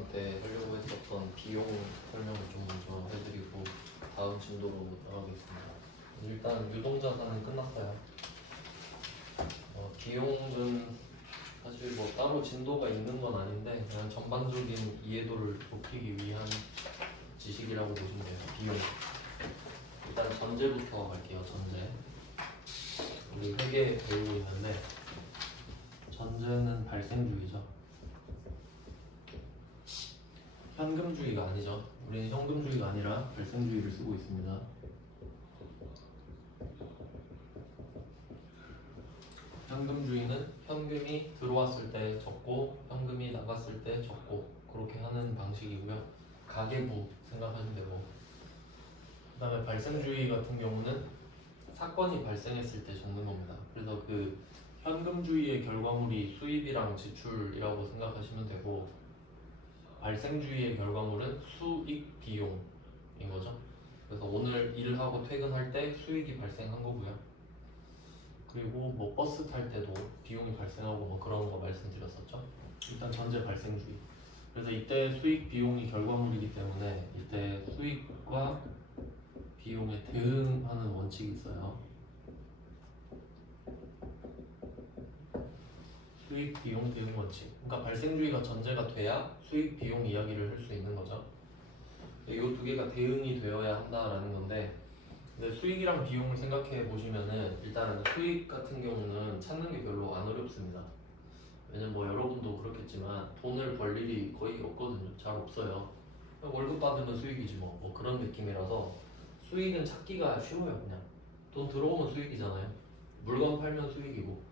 시간 때 하려고 했었던 비용 설명을 좀 먼저 해드리고 다음 진도로 나가겠습니다. 일단 유동자산은 끝났어요. 비용은 사실 뭐 따로 진도가 있는 건 아닌데 그냥 전반적인 이해도를 높이기 위한 지식이라고 보시면 돼요. 비용. 일단 전제부터 갈게요. 전제. 우리 회계 배우고 있는데 전제는 발생주의죠. 현금주의가 아니죠. 우리는 현금주의가 아니라 발생주의를 쓰고 있습니다. 현금주의는 현금이 들어왔을 때 적고 현금이 나갔을 때 적고 그렇게 하는 방식이고요. 가계부 생각하시면 되고, 그 다음에 발생주의 같은 경우는 사건이 발생했을 때 적는 겁니다. 그래서 그 현금주의의 결과물이 수입이랑 지출이라고 생각하시면 되고, 발생주의의 결과물은 수익 비용인 거죠. 그래서 오늘 일하고 퇴근할 때 수익이 발생한 거고요. 그리고 뭐 버스 탈 때도 비용이 발생하고 뭐 그런 거 말씀드렸었죠. 일단 전제 발생주의. 그래서 이때 수익 비용이 결과물이기 때문에 이때 수익과 비용에 대응하는 원칙이 있어요. 수익 비용 대응 원칙. 그러니까 발생주의가 전제가 돼야 수익 비용 이야기를 할 수 있는 거죠. 이 두 개가 대응이 되어야 한다라는 건데, 근데 수익이랑 비용을 생각해 보시면은 일단 수익 같은 경우는 찾는 게 별로 안 어렵습니다. 왜냐면 뭐 여러분도 그렇겠지만 돈을 벌 일이 거의 없거든요. 잘 없어요. 월급 받으면 수익이지 뭐 그런 느낌이라서 수익은 찾기가 쉬워요. 그냥 돈 들어오면 수익이잖아요. 물건 팔면 수익이고.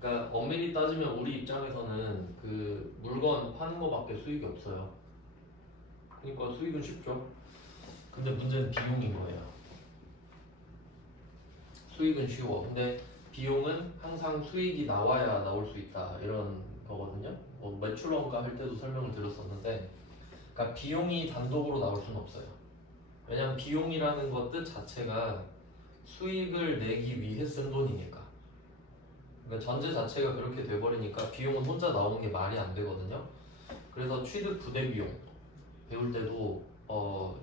그러니까 엄밀히 따지면 우리 입장에서는 그 물건 파는 거밖에 수익이 없어요. 그러니까 수익은 쉽죠. 근데 문제는 비용인 거예요. 수익은 쉬워. 근데 비용은 항상 수익이 나와야 나올 수 있다 이런 거거든요. 매출 원가 할 때도 설명을 드렸었는데, 그러니까 비용이 단독으로 나올 수는 없어요. 왜냐하면 비용이라는 것 뜻 자체가 수익을 내기 위해 쓴 돈이니까. 그러니까 전제 자체가 그렇게 돼버리니까 비용은 혼자 나오는 게 말이 안 되거든요. 그래서 취득 부대 비용 배울 때도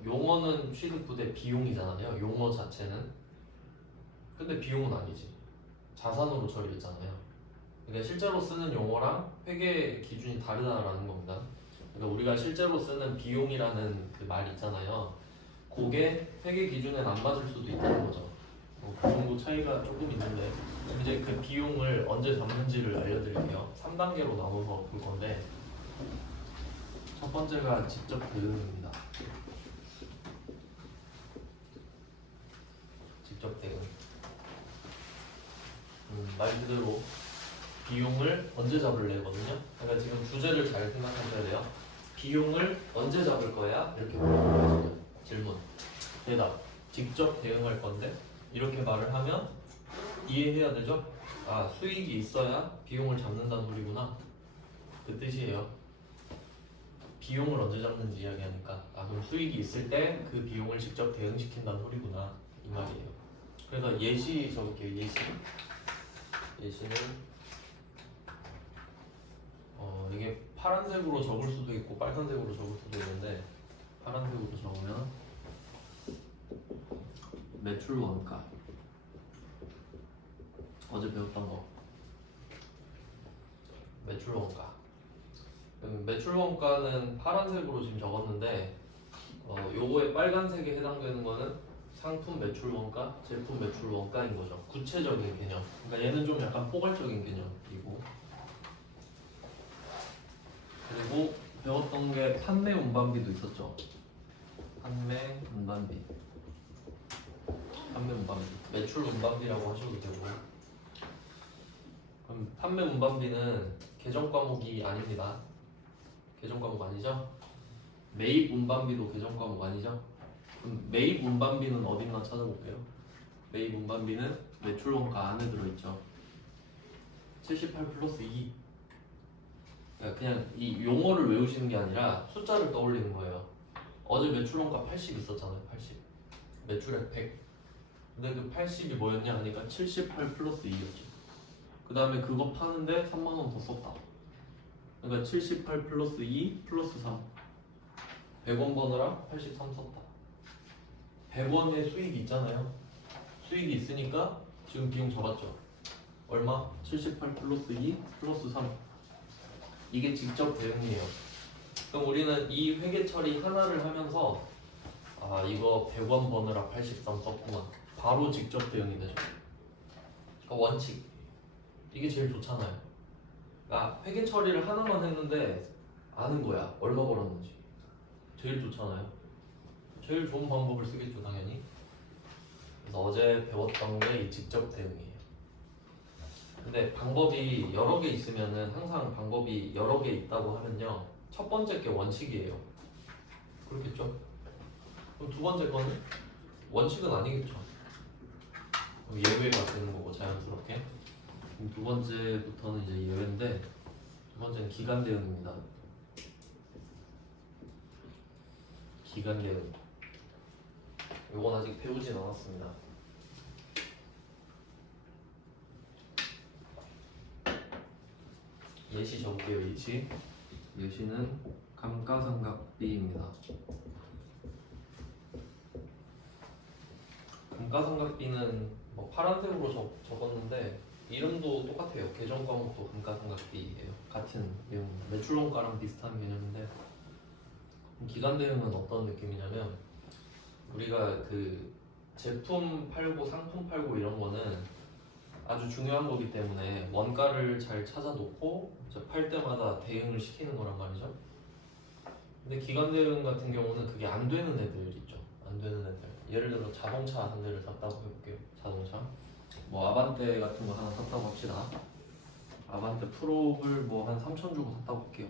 용어는 취득 부대 비용이잖아요. 용어 자체는. 근데 비용은 아니지. 자산으로 처리했잖아요. 그러니까 실제로 쓰는 용어랑 회계 기준이 다르다라는 겁니다. 그러니까 우리가 실제로 쓰는 비용이라는 그 말 있잖아요. 그게 회계 기준엔 안 맞을 수도 있다는 거죠. 그 정도 차이가 조금 있는데, 이제 그 비용을 언제 잡는지를 알려드릴게요. 3단계로 나눠서 볼 건데, 첫 번째가 직접 대응입니다. 직접 대응. 말 그대로 비용을 언제 잡을래거든요. 그러니까 지금 주제를 잘 생각하셔야 돼요. 비용을 언제 잡을 거야? 이렇게 물어보는 거예요. 질문, 대답. 직접 대응할 건데 이렇게 말을 하면 이해해야 되죠? 아, 수익이 있어야 비용을 잡는다는 소리구나. 그 뜻이에요. 비용을 언제 잡는지 이야기하니까 그럼 수익이 있을 때 그 비용을 직접 대응시킨다는 소리구나 이 말이에요. 그래서 예시 적을게요. 예시는 이게 파란색으로 적을 수도 있고 빨간색으로 적을 수도 있는데, 파란색으로 적으면 매출 원가, 어제 배웠던 거 매출 원가. 매출 원가는 파란색으로 지금 적었는데 요거에 빨간색에 해당되는 거는 상품 매출 원가, 제품 매출 원가인 거죠. 구체적인 개념. 그러니까 얘는 좀 약간 포괄적인 개념이고, 그리고 배웠던 게 판매 운반비도 있었죠. 판매 운반비, 매출 운반비라고 하셔도 되고. 그럼 판매 운반비는 계정 과목이 아닙니다. 계정 과목 아니죠? 매입 운반비도 계정 과목 아니죠? 그럼 매입 운반비는 어디 있나 찾아볼게요. 매입 운반비는 매출 원가 안에 들어있죠. 78 플러스 2. 그냥 이 용어를 외우시는 게 아니라 숫자를 떠올리는 거예요. 어제 매출 원가 80 있었잖아요. 80. 매출액 100. 근데 그 80이 뭐였냐 하니까 78 플러스 2였죠. 그 다음에 그거 파는데 3만원 더 썼다. 그러니까 78 플러스 2 플러스 3. 100원 버느라 83 썼다. 100원의 수익이 있잖아요. 수익이 있으니까 지금 비용 적었죠. 얼마? 78 플러스 2 플러스 3. 이게 직접 대응이에요. 그럼 우리는 이 회계 처리 하나를 하면서 아 이거 100원 버느라 83 썼구나. 바로 직접 대응이 되죠. 그러니까 원칙. 이게 제일 좋잖아요. 그러니까 회계 처리를 하나만 했는데 아는 거야. 얼마 벌었는지. 제일 좋잖아요. 제일 좋은 방법을 쓰겠죠 당연히. 그래서 어제 배웠던 게 이 직접 대응이에요. 근데 방법이 여러 개 있으면은 항상 방법이 여러 개 있다고 하면요. 첫 번째 게 원칙이에요. 그렇겠죠? 그럼 두 번째 거는 원칙은 아니겠죠. 그럼 예외가 되는 거고 자연스럽게. 그럼 두 번째부터는 이제 예외인데 두 번째는 기간 대응입니다. 기간 대응. 이건 아직 배우진 않았습니다. 예시 적을게요. 예시는 감가상각비입니다. 감가상각비는 뭐 파란색으로 적었는데 이름도 똑같아요. 계정 과목도 감가상각비예요. 같은 내용. 매출원가랑 비슷한 개념인데 기간 대응은 어떤 느낌이냐면 우리가 그 제품 팔고 상품 팔고 이런 거는 아주 중요한 거기 때문에 원가를 잘 찾아놓고 팔 때마다 대응을 시키는 거란 말이죠. 근데 기간 대응 같은 경우는 그게 안 되는 애들 있죠. 안 되는 애들. 예를 들어 자동차 한 대를 샀다고 해볼게요. 자동차. 뭐 아반떼 같은 거 하나 샀다고 합시다. 아반떼 프로를 뭐 한 3천 주고 샀다고 할게요.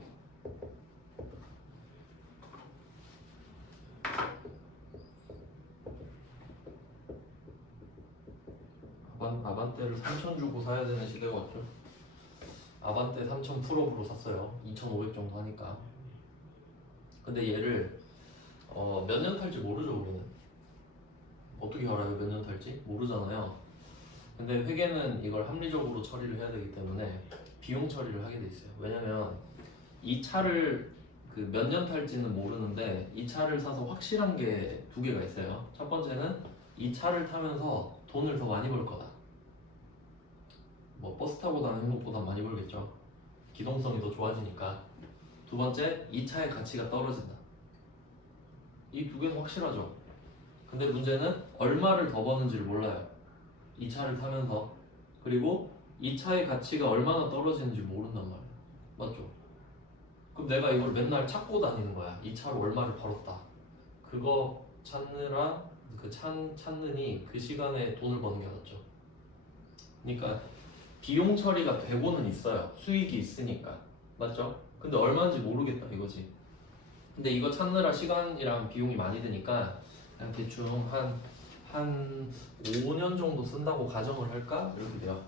아반떼를 3천 주고 사야 되는 시대가 왔죠. 아반떼 3천 풀업으로 샀어요. 2,500 정도 하니까. 근데 얘를 몇 년 탈지 모르죠 우리는. 어떻게 알아요 몇 년 탈지? 모르잖아요. 근데 회계는 이걸 합리적으로 처리를 해야 되기 때문에 비용 처리를 하게 돼 있어요. 왜냐면 이 차를 그 몇 년 탈지는 모르는데 이 차를 사서 확실한 게 두 개가 있어요. 첫 번째는 이 차를 타면서 돈을 더 많이 벌 거다. 뭐 버스 타고 다니는 것보다 많이 벌겠죠. 기동성이 더 좋아지니까. 두 번째, 이 차의 가치가 떨어진다. 이 두 개는 확실하죠. 근데 문제는 얼마를 더 버는지를 몰라요. 이 차를 타면서. 그리고 이 차의 가치가 얼마나 떨어지는지 모른단 말이에요. 맞죠? 그럼 내가 이걸 맨날 찾고 다니는 거야. 이 차로 얼마를 벌었다. 그거 찾느라 찾느니 그 시간에 돈을 버는 게 낫죠. 그러니까 비용 처리가 되고는 있어요. 수익이 있으니까. 맞죠? 근데 얼마인지 모르겠다 이거지. 근데 이거 찾느라 시간이랑 비용이 많이 드니까 그냥 대충 한 5년 정도 쓴다고 가정을 할까? 이렇게 돼요.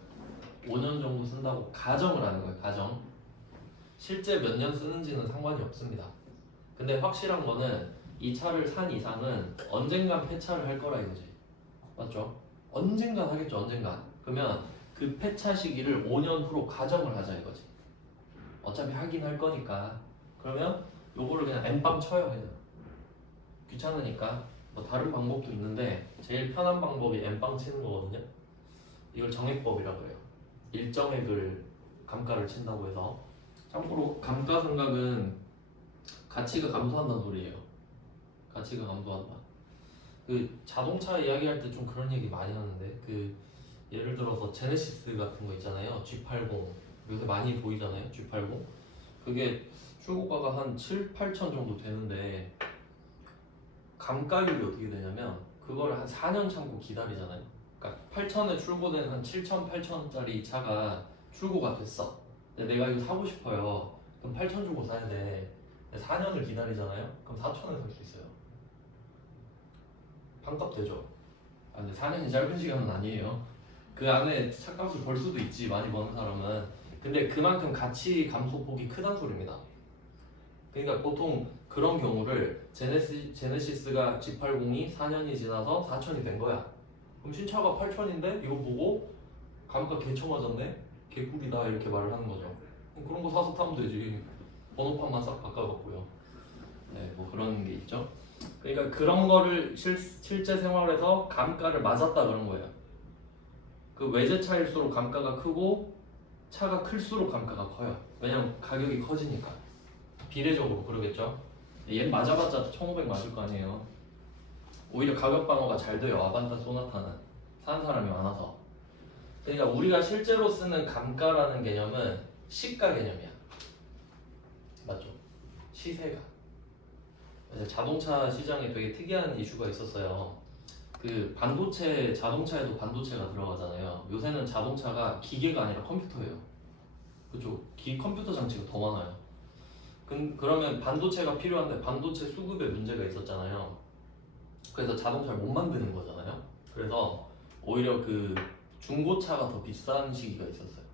5년 정도 쓴다고 가정을 하는 거예요. 가정. 실제 몇 년 쓰는지는 상관이 없습니다. 근데 확실한 거는 이 차를 산 이상은 언젠간 폐차를 할 거라 이거지. 맞죠? 언젠간 하겠죠. 언젠간. 그러면 그 폐차 시기를 5년 후로 가정을 하자 이거지. 어차피 하긴 할 거니까. 그러면 요거를 그냥 N빵 쳐요. 그냥. 귀찮으니까. 뭐 다른 방법도 있는데 제일 편한 방법이 N빵 치는 거거든요. 이걸 정액법이라고 해요. 일정액을 감가를 친다고 해서. 참고로 감가상각은 가치가 감소한다는 소리예요. 가치가 감소한다. 그 자동차 이야기할 때 좀 그런 얘기 많이 하는데 그 예를 들어서 제네시스 같은 거 있잖아요. G80 요새 많이 보이잖아요. G80 그게 출고가가 한 7, 8천 정도 되는데 감가율이 어떻게 되냐면 그걸 한 4년 참고 기다리잖아요. 그러니까 8천에 출고된 한 7천, 8천짜리 차가 출고가 됐어. 근데 내가 이거 사고 싶어요. 그럼 8천 주고 사야 돼. 4년을 기다리잖아요. 그럼 4천에 살 수 있어요. 반값 되죠. 아, 근데 4년이 짧은 시간은 아니에요. 그 안에 차값을 벌 수도 있지 많이 버는 사람은. 근데 그만큼 가치 감소폭이 크단 소리입니다. 그러니까 보통 그런 경우를 제네시스가 G80이 4년이 지나서 4천이 된 거야. 그럼 신차가 8천인데 이거 보고 감가 개처맞았네? 개꿀이다 이렇게 말을 하는 거죠. 그런 거 사서 타면 되지. 번호판만 싹 바꿔갖고요. 네, 뭐 그런 게 있죠. 그러니까 그런 거를 실제 생활에서 감가를 맞았다 그런 거예요. 그 외제차일수록 감가가 크고 차가 클수록 감가가 커요. 왜냐면 가격이 커지니까. 비례적으로 그러겠죠. 얘 맞아봤자 1500 맞을 거 아니에요. 오히려 가격 방어가 잘 돼요. 아반떼 소나타는 사는 사람이 많아서. 그러니까 우리가 실제로 쓰는 감가라는 개념은 시가 개념이야. 맞죠? 시세가. 그래서 자동차 시장에 되게 특이한 이슈가 있었어요. 그 반도체, 자동차에도 반도체가 들어가잖아요. 요새는 자동차가 기계가 아니라 컴퓨터예요. 그쵸? 컴퓨터 장치가 더 많아요. 그러면 반도체가 필요한데 반도체 수급에 문제가 있었잖아요. 그래서 자동차를 못 만드는 거잖아요. 그래서 오히려 그 중고차가 더 비싼 시기가 있었어요.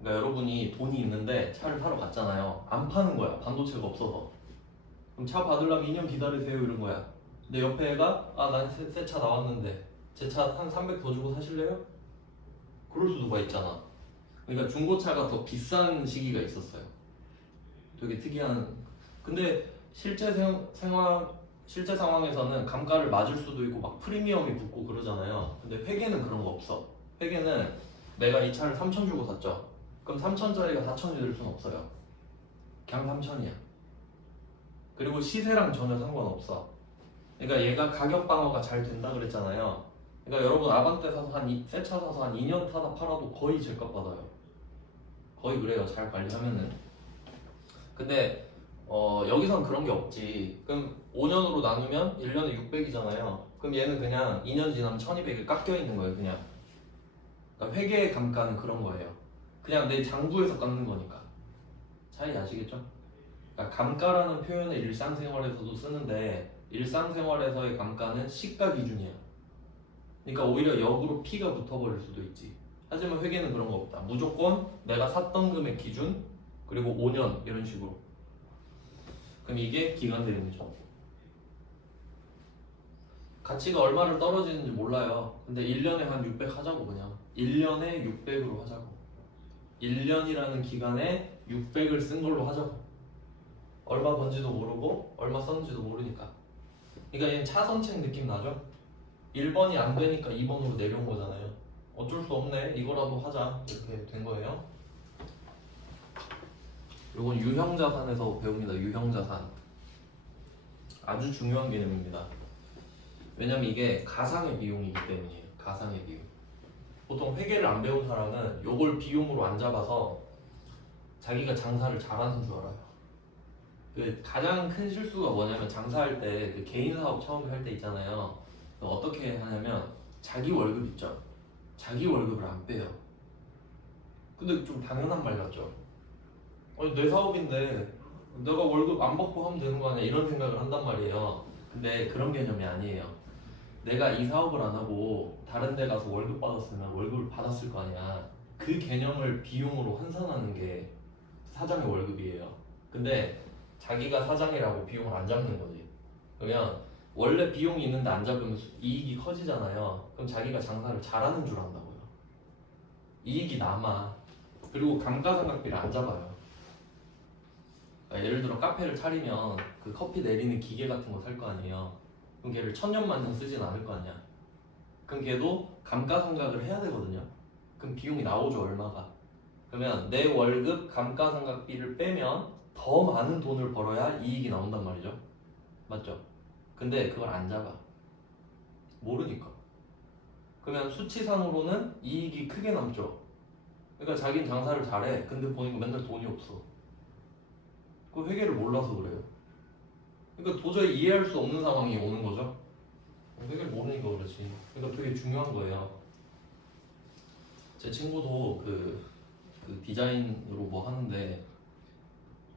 그러니까 여러분이 돈이 있는데 차를 사러 갔잖아요. 안 파는 거야. 반도체가 없어서. 그럼 차 받으려면 2년 기다리세요 이런 거야. 근데 옆에 애가 난 새 차 나왔는데 제 차 한 300 더 주고 사실래요? 그럴 수도가 있잖아. 그러니까 중고차가 더 비싼 시기가 있었어요. 되게 특이한. 근데 실제 상황에서는 감가를 맞을 수도 있고 막 프리미엄이 붙고 그러잖아요. 근데 회계는 그런 거 없어. 회계는 내가 이 차를 3천 주고 샀죠. 그럼 3천짜리가 4천이 될 수는 없어요. 그냥 3천이야. 그리고 시세랑 전혀 상관없어. 그러니까 얘가 가격 방어가 잘 된다 그랬잖아요. 그러니까 여러분 아반떼 사서 새 차 사서 한 2년 타다 팔아도 거의 제값 받아요. 거의 그래요. 잘 관리하면은. 근데 여기선 그런 게 없지. 그럼 5년으로 나누면 1년에 600이잖아요. 그럼 얘는 그냥 2년 지나면 1200이 깎여 있는 거예요. 그냥. 그러니까 회계의 감가는 그런 거예요. 그냥 내 장부에서 깎는 거니까. 차이 아시겠죠? 그러니까 감가라는 표현을 일상생활에서도 쓰는데 일상생활에서의 감가는 시가 기준이야. 그러니까 오히려 역으로 P가 붙어버릴 수도 있지. 하지만 회계는 그런 거 없다. 무조건 내가 샀던 금액 기준 그리고 5년 이런 식으로. 그럼 이게 기간대응이죠. 가치가 얼마를 떨어지는지 몰라요. 근데 1년에 한 600 하자고 그냥. 1년에 600으로 하자고. 1년이라는 기간에 600을 쓴 걸로 하자고. 얼마 번지도 모르고 얼마 썼는지도 모르니까. 그러니까 얘는 차선책 느낌 나죠? 1번이 안 되니까 2번으로 내려온 거잖아요. 어쩔 수 없네. 이거라도 하자. 이렇게 된 거예요. 이건 유형자산에서 배웁니다. 유형자산. 아주 중요한 개념입니다. 왜냐면 이게 가상의 비용이기 때문이에요. 가상의 비용. 보통 회계를 안 배운 사람은 이걸 비용으로 안 잡아서 자기가 장사를 잘하는 줄 알아요. 그 가장 큰 실수가 뭐냐면 장사할 때 그 개인 사업 처음에 할 때 있잖아요. 어떻게 하냐면 자기 월급 있죠. 자기 월급을 안 빼요. 근데 좀 당연한 말 같죠. 아니 내 사업인데 내가 월급 안 받고 하면 되는 거 아니야 이런 생각을 한단 말이에요. 근데 그런 개념이 아니에요. 내가 이 사업을 안 하고 다른 데 가서 월급 받았으면 월급을 받았을 거 아니야. 그 개념을 비용으로 환산하는 게 사장의 월급이에요. 근데 자기가 사장이라고 비용을 안 잡는 거지. 그러면 원래 비용이 있는데 안 잡으면 이익이 커지잖아요. 그럼 자기가 장사를 잘하는 줄 안다고요. 이익이 남아. 그리고 감가상각비를 안 잡아요. 그러니까 예를 들어 카페를 차리면 그 커피 내리는 기계 같은 거 살 거 아니에요. 그럼 걔를 1000년만년 쓰진 않을 거 아니야. 그럼 걔도 감가상각을 해야 되거든요. 그럼 비용이 나오죠. 얼마가. 그러면 내 월급 감가상각비를 빼면 더 많은 돈을 벌어야 이익이 나온단 말이죠. 맞죠? 근데 그걸 안 잡아. 모르니까. 그러면 수치상으로는 이익이 크게 남죠. 그러니까 자기는 장사를 잘해. 근데 보니까 맨날 돈이 없어. 그 회계를 몰라서 그래요. 그러니까 도저히 이해할 수 없는 상황이 오는 거죠. 회계를 모르니까 그렇지. 그러니까 되게 중요한 거예요. 제 친구도 그 디자인으로 뭐 하는데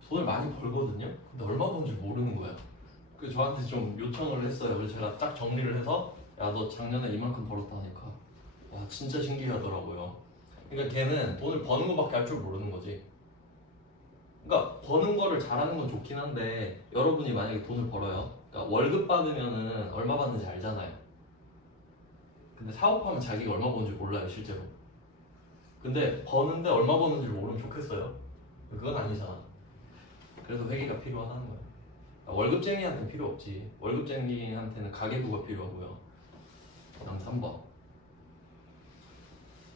돈을 많이 벌거든요. 근데 얼마 버는지 모르는 거야. 그래서 저한테 좀 요청을 했어요. 그래서 제가 딱 정리를 해서 야 너 작년에 이만큼 벌었다니까. 와 진짜 신기하더라고요. 그러니까 걔는 돈을 버는 것밖에 할 줄 모르는 거지. 그러니까 버는 거를 잘하는 건 좋긴 한데 여러분이 만약에 돈을 벌어요. 그러니까 월급 받으면은 얼마 받는지 알잖아요. 근데 사업하면 자기가 얼마 버는지 몰라요 실제로. 근데 버는데 얼마 버는지 모르면 좋겠어요? 그건 아니잖아. 그래서 회계가 필요하다는 거예요. 월급쟁이한테는 필요 없지. 월급쟁이한테는 가계부가 필요하고요. 그다음 3번.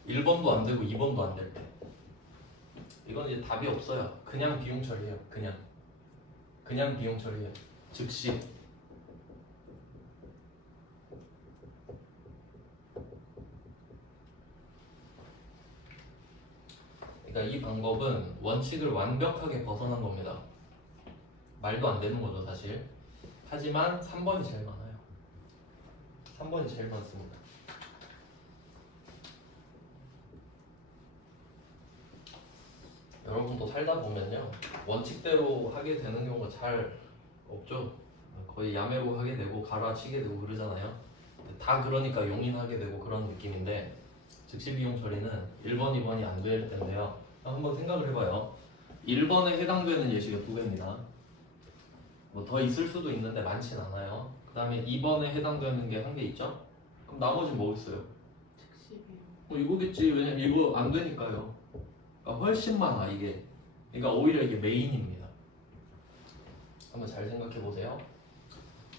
1번도 안 되고 2번도 안 될 때. 이건 이제 답이 없어요. 그냥 비용 처리해요. 그냥 비용 처리해요. 즉시. 그러니까 이 방법은 원칙을 완벽하게 벗어난 겁니다. 말도 안 되는 거죠, 사실. 하지만 3번이 제일 많아요. 3번이 제일 많습니다. 여러분도 살다 보면요, 원칙대로 하게 되는 경우가 잘 없죠. 거의 야매로 하게 되고 갈아치게 되고 그러잖아요. 다 그러니까 용인하게 되고 그런 느낌인데, 즉시 비용 처리는 1번, 2번이 안 될 텐데요. 한번 생각을 해봐요. 1번에 해당되는 예시가 2개입니다. 뭐 더 있을 수도 있는데 많진 않아요. 그 다음에 2번에 해당되는 게 1개 있죠? 그럼 나머지 뭐 있어요? 즉시 비용. 이거겠지. 왜냐면 이거 안 되니까요. 그러니까 훨씬 많아 이게. 그러니까 오히려 이게 메인입니다. 한번 잘 생각해 보세요.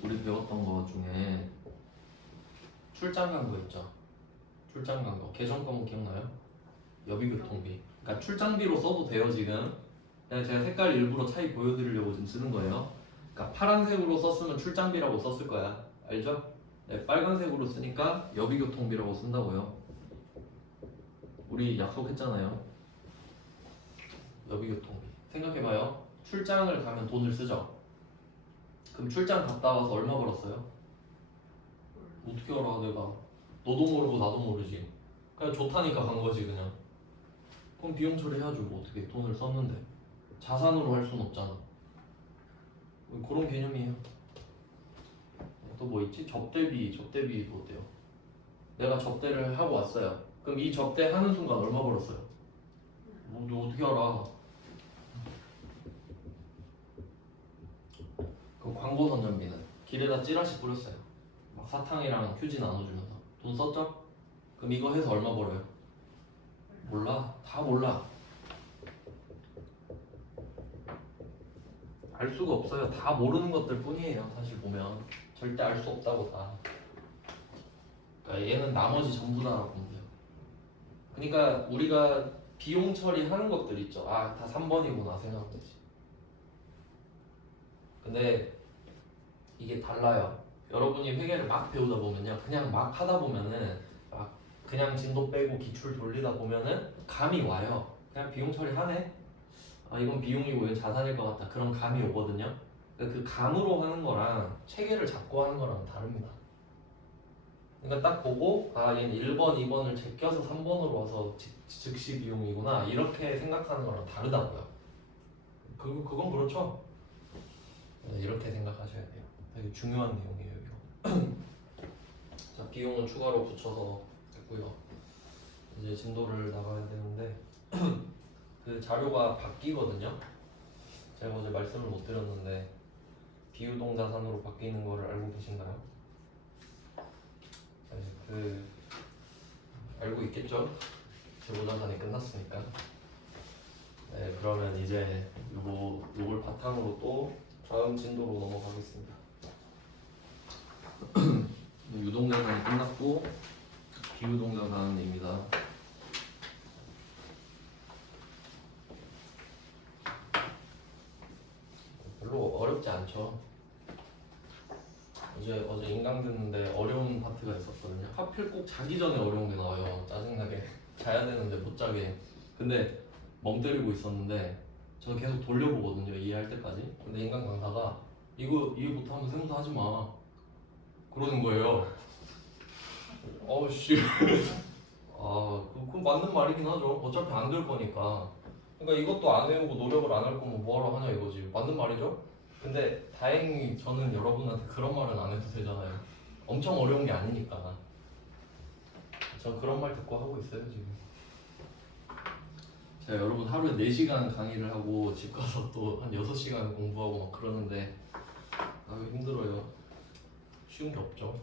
우리 배웠던 거 중에 출장 간 거 있죠? 출장 간 거. 계정 과목 기억나요? 여비교통비. 그러니까 출장비로 써도 돼요 지금. 그냥 제가 색깔 일부러 차이 보여드리려고 지금 쓰는 거예요. 그러니까 파란색으로 썼으면 출장비라고 썼을 거야. 알죠? 네, 빨간색으로 쓰니까 여비교통비라고 쓴다고요. 우리 약속했잖아요. 여비교통비. 생각해봐요. 출장을 가면 돈을 쓰죠. 그럼 출장 갔다 와서 얼마 벌었어요? 어떻게 알아 내가? 너도 모르고 나도 모르지. 그냥 좋다니까 간 거지 그냥. 그럼 비용 처리해야죠. 뭐 어떻게 돈을 썼는데 자산으로 할 순 없잖아. 그런 개념이에요. 또 뭐 있지? 접대비도 어때요? 내가 접대를 하고 왔어요. 그럼 이 접대하는 순간 얼마 벌었어요? 너 어떻게 알아? 그럼 광고 선전비는 길에다 찌라시 뿌렸어요. 막 사탕이랑 휴지 나눠주면서 돈 썼죠? 그럼 이거 해서 얼마 벌어요? 몰라. 다 몰라. 알 수가 없어요. 다 모르는 것들 뿐이에요. 사실 보면 절대 알 수 없다고 다. 그러니까 얘는 나머지 전부 다라고 보면 돼요. 그러니까 우리가 비용 처리하는 것들 있죠. 아, 다 3번이구나 생각하면 되지. 근데 이게 달라요. 여러분이 회계를 막 배우다 보면요, 그냥 막 하다 보면은 막 그냥 진도 빼고 기출 돌리다 보면은 감이 와요. 그냥 비용 처리하네. 아, 이건 비용이고 이건 자산일 것 같다. 그런 감이 오거든요. 그러니까 그 감으로 하는 거랑 체계를 잡고 하는 거랑 다릅니다. 그러니까 딱 보고 아 얘는 1번, 2번을 제껴서 3번으로 와서 즉시 비용이구나 이렇게 생각하는 거랑 다르다고요. 그건 그렇죠. 네, 이렇게 생각하셔야 돼요. 되게 중요한 내용이에요 이거. 자, 비용은 추가로 붙여서 했고요. 이제 진도를 나가야 되는데 그 자료가 바뀌거든요. 제가 어제 말씀을 못 드렸는데 비유동자산으로 바뀌는 거를 알고 계신가요? 네, 그 알고 있겠죠? 재고자산이 끝났으니까. 네, 그러면 이제 요걸 바탕으로 또 다음 진도로 넘어가겠습니다. 유동자산이 끝났고 비유동자산입니다. 별로 어렵지 않죠. 어제 인강 듣는데 어려운 파트가 있었거든요. 하필 꼭 자기 전에 어려운 게 나와요. 짜증나게 자야 되는데 못 자게. 근데 멍 때리고 있었는데 저는 계속 돌려보거든요. 이해할 때까지. 근데 인강 강사가 이거 이해 못하면 세무사 하지 마 그러는 거예요. 어우씨. 그건 맞는 말이긴 하죠. 어차피 안 될 거니까. 그러니까 이것도 안 외우고 노력을 안 할 거면 뭐하러 하냐 이거지. 맞는 말이죠. 근데 다행히 저는 여러분한테 그런 말은 안 해도 되잖아요. 엄청 어려운 게 아니니까. 전 그런 말 듣고 하고 있어요 지금. 제가 여러분 하루에 4시간 강의를 하고 집 가서 또 한 6시간 공부하고 막 그러는데 힘들어요. 쉬운 게 없죠.